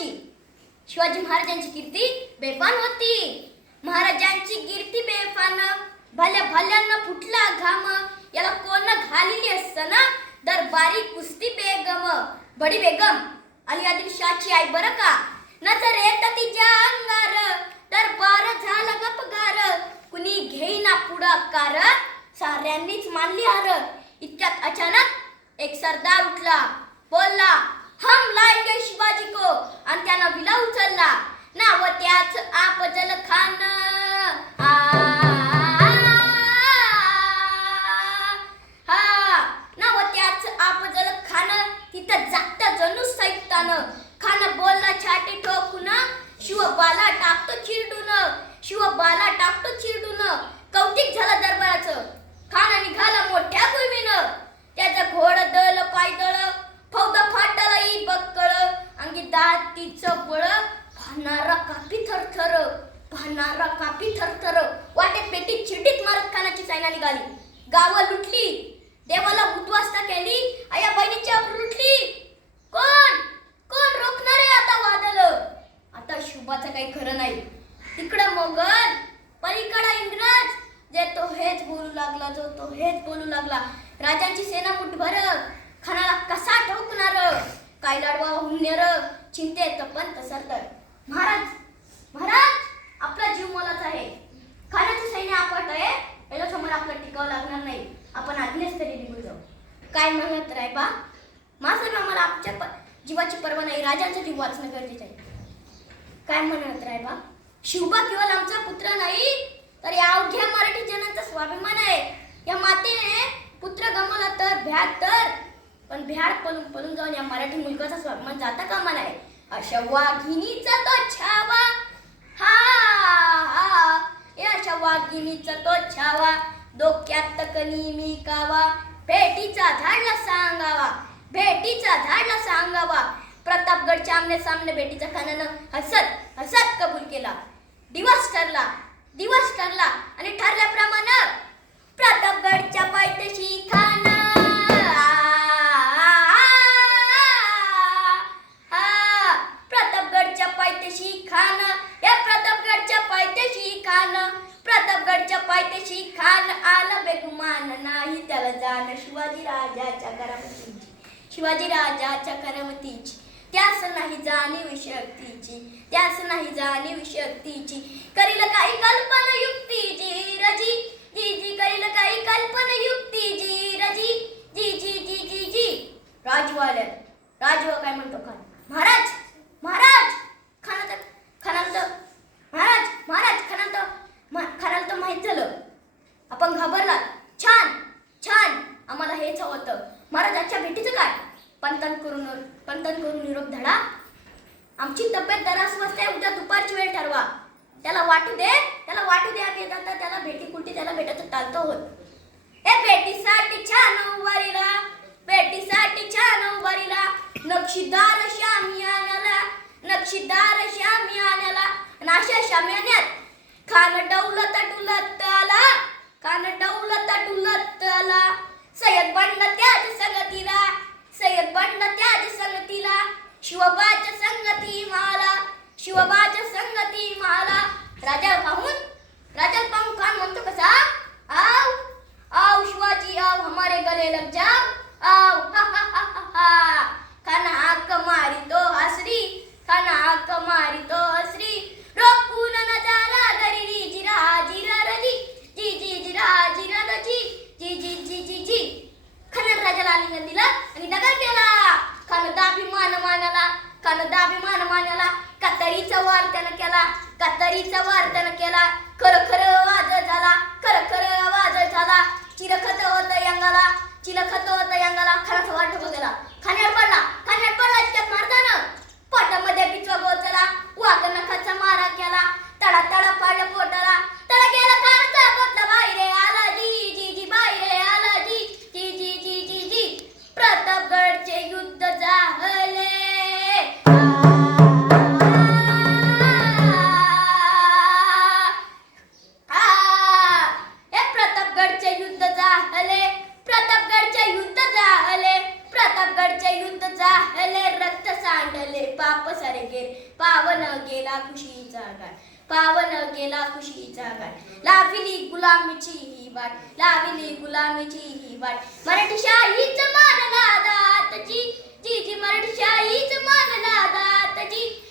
महाराजांची शिवाजी महाराजांची कीर्ती बेफान होती. महाराजांची कीर्ती बेफान. भल्या भल्यांना फुटला घाम. याला कोण घालिली असताना दरबारी कुस्ती बेगम. बडी बेगम. अली आदिलशाची आई बरं का? नजर येत तिच्या अंगार. दरबार झाला गपगार. कुणी घेईना पुढाकार साऱ्यांनीच मानली हार. इतक्यात अचानक एक सरदार उठला. बोलला हम लाएंगे शिवाजी को आणि त्यानं विला उचलला ना नाव त्याच आपजल खान ना व नाव आप आपजल खान तिथं जागता जणू सैतान खान बोलला छाटी ठोकून शिवबाला टाकतो चिरडून शिवबाला टाकतो चिरडून कौतिक झालं दरबाराचं भानारा कापी थरथर वाटेत पेटीत चिडीत मारत खानाची सैना निघाली. गावं लुटली. देवाला उद्वास्ता केली. आया बहिणीची अप लुटली. कोण? कोण रोखणार आहे आता वादळ आता शुभाचं काही खरं नाही. तिकडं मोगल पलीकडं इंग्रज जे तो हेच बोलू लागला जो तो हेच बोलू लागला. राजांची सेना मुठभर. खानाला कसा ठोकणार? काय लाडवा हुन्नेर? चिंतेत पण तसरतर महाराज महाराज! आपला जीव मोलाचा आहे. खानाचं सैन्य आपट आहे याच्या समोर आपलं टिकावं लागणार नाही. आपण आज्ञेच तरी निघून जाऊ. काय म्हणत राय बा? माझं आम्हाला आमच्या प- जीवाची पर्वा नाही राजांचा जीव वाचणं गरजेचं आहे. काय म्हणत राय बा? शिवबा केवळ आमचा पुत्र नाही तर या अवघ्या मराठी जनाचा स्वाभिमान आहे. या मातेने पुत्र गमावला तर भ्याड तर पण भ्याड पळून पळून जाऊन या मराठी मुलगाचा स्वाभिमान जाता कामा नाही अशा वाघिणीचा तो छावा. अशा वाघिणीचा तो छावा. डोक्यात तकनी मी कावा. भेटीचा झाडला सांगावा. भेटीचा झाडला सांगावा. प्रतापगडच्या आमने सामने भेटीचा खानानं हसत हसत कबूल केला दिवस ठरला दिवस ठरला आणि ठरल्याप्रमाणे प्रतापगडच्या पायथ्याशी खान प्रतापगडच्या पायथ्याशी खान या प्रतापगडच्या पायथ्याशी खान प्रतापगडच्या पायथ्याशी खान आलं नाही त्याला जाण शिवाजी राजाच्या करामतीची. शिवाजी राजाच्या करमतीची. त्यास नाही जाणीव शक्तीची. त्यास नाही जाणीव शक्तीची करील काही कल्पना युक्तीची रजी जी जी करील काही कल्पना युक्तीची रजी जी जी जी जी जी राजू आले राजू काय म्हणतो खान महाराज महाराज खाना तर खानाला तर महाराज महाराज खाना तर मा- खानाला तर माहीत झालं आपण घाबरला छान छान आम्हाला होतं. महाराजांच्या भेटीचं काय? पंतन करून पंतन करून निरोप धडा. आमची तब्येत दरास आहे उद्या दुपारची वेळ ठरवा. त्याला वाटू दे त्याला वाटू दे आम्ही येतात त्याला भेटी कुठे त्याला भेटायचं टाळतो होत. ए भेटीसाठी छान उभारीला भेटीसाठी छान उभारीला नक्षीदार श्यामी आण्याला नक्षीदार श्यामी आण्याला. आणि अशा शाम्यान्यात खान डौलत डुलत आला खान डौलत डुलत आला. सय्यद बंड त्याच संगतीला सय्यद बंड त्याच संगतीला शिवबाच्या संगती माला शिवबाच्या संगती माला राजा पाहून राजा पाहून खान म्हणतो कसा आव आव शिवाजी आव हमारे गले लग जाओ आव हा हा हा हा हा खान हाक मारी तो हसरी खान हाक मारी तो हसरी रोखून न झाला घरी जिरा जिरा रजी जी जी जिरा जिरा रजी जी जी जी जी जी खान राजाला आलिंगन दिलं आणि नगर केला खान दाभिमान मानाला खान मान मानला कतरीचा वार त्यानं केला. कतरीचा वार त्यानं केला. खरं खरं सारे गेल. पावन गेला खुशीचा गाठ. पावन गेला खुशीचा गाठ. लाविली गुलामीची ही वाट. लाविली गुलामीची ही वाट. मराठी शाहीच मानला दातची जी. जी मराठी शाहीच मानला दातची